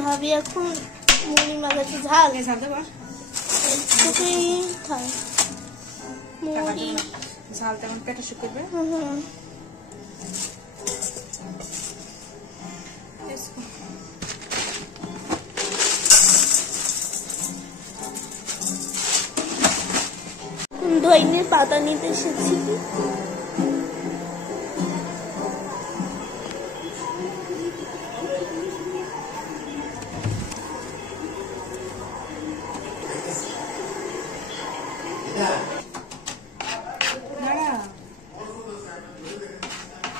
ভাবি এখন মুড়ি মাখাচ্ছে ঝাল মুড়ি ঝাল তেমন পেটে শুকাবে। ধইনের পাতা নিতে এসেছি।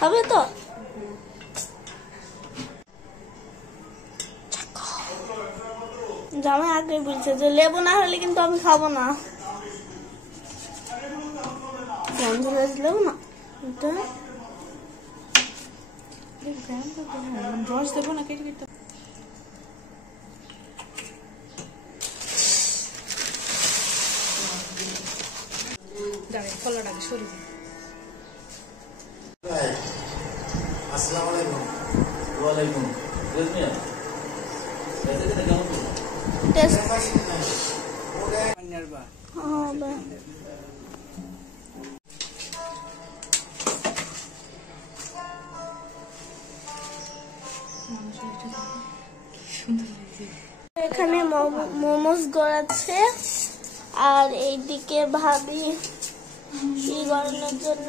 হবে তো জামাই আগে বলছে যে লেবু না হলে কিন্তু আমি খাবো না। লেবু না রস দেবো না কেটে কেটে ফলটাকে সরিয়ে দিই। আসসালামু আলাইকুম। ওয়া আলাইকুম আসসালাম। कैसे करते हैं টেস্ট অন্যরবা হবে। এখানে মোমোস গড়াচ্ছে আর এইদিকে ভাবি কি গড়ানোর জন্য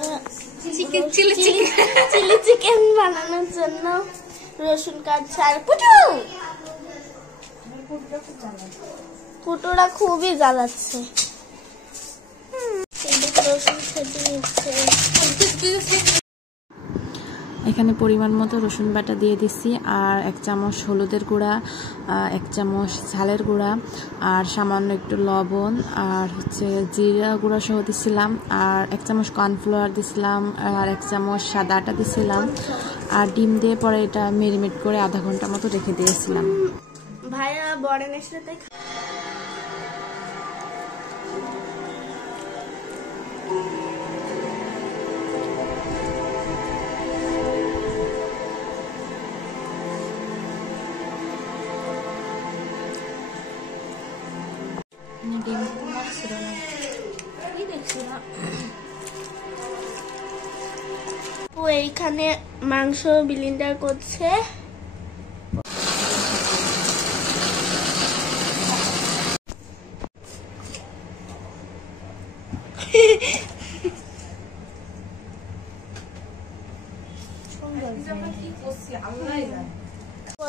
চিলি চিকেন বানানোর জন্য রসুন কাটছে। আর পুটুরা খুবই জ্বালাচ্ছে। রসুন খেতে নিচ্ছে। এখানে পরিমাণ মতো রসুন বাটা দিয়ে দিচ্ছি আর 1 চামচ হলুদের গুঁড়া, 1 চামচ ঝালের গুঁড়া আর সামান্য একটু লবণ আর হচ্ছে জিরা গুঁড়া সহ দিছিলাম আর 1 চামচ কর্নফ্লাওয়ার দিছিলাম আর 1 চামচ সাদা আটা দিছিলাম আর ডিম দিয়ে পরে এটা মেরিনেট করে আধা ঘন্টা মতো রেখে দিয়েছিলাম। ভাইয়া বরেনের সাথে এইখানে মাংস ব্লেন্ডার করছে।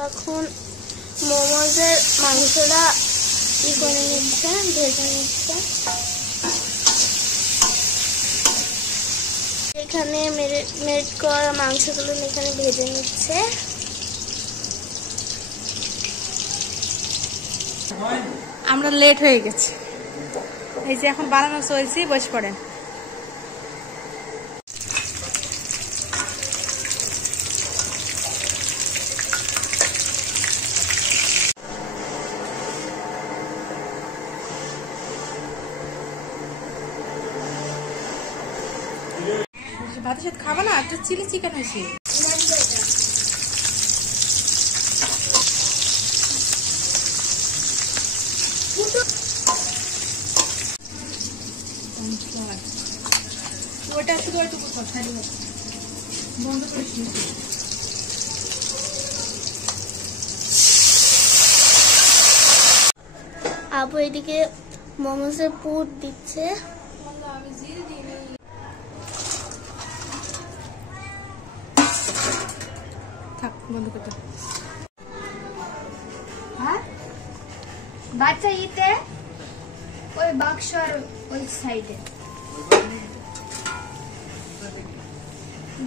এখন মোমোজের মাংসটা ই করে নিচ্ছে, ভেজে নিচ্ছে। এখানে মেরিনেট করা মাংসগুলো এখানে ভেজে নিচ্ছে। আমরা লেট হয়ে গেছে, এই যে এখন বানানো চলছে, বসে পড়েন। ভাতের সাথে খাবো না, একটা চিলি চিকেন হয়েছে। ওটা শুধু একটু বন্ধ করে আপু এদিকে মোমোসের পুর দিচ্ছে। বন্ধ করতে বাচ্চা ইতে ওই বাক্সর ওই সাইডে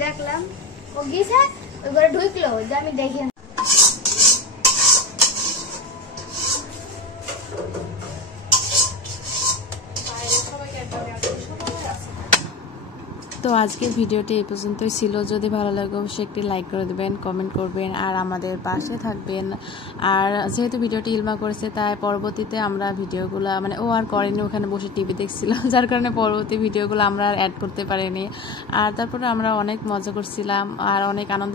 দেখলাম ও গিয়েছে, ওই ঘরে ঢুকলো যে আমি দেখি। তো আজকের ভিডিওটি এই পর্যন্তই ছিল। যদি ভালো লাগে অবশ্যই একটি লাইক করে দেবেন, কমেন্ট করবেন আর আমাদের পাশে থাকবেন। আর যেহেতু ভিডিওটি ইলমা করেছে তাই পরবর্তীতে আমরা ভিডিওগুলো মানে ও আর করেনি, ওখানে বসে টিভি দেখছিল, যার কারণে পরবর্তী ভিডিওগুলো আমরা আর অ্যাড করতে পারিনি। আর তারপরে আমরা অনেক মজা করছিলাম আর অনেক আনন্দ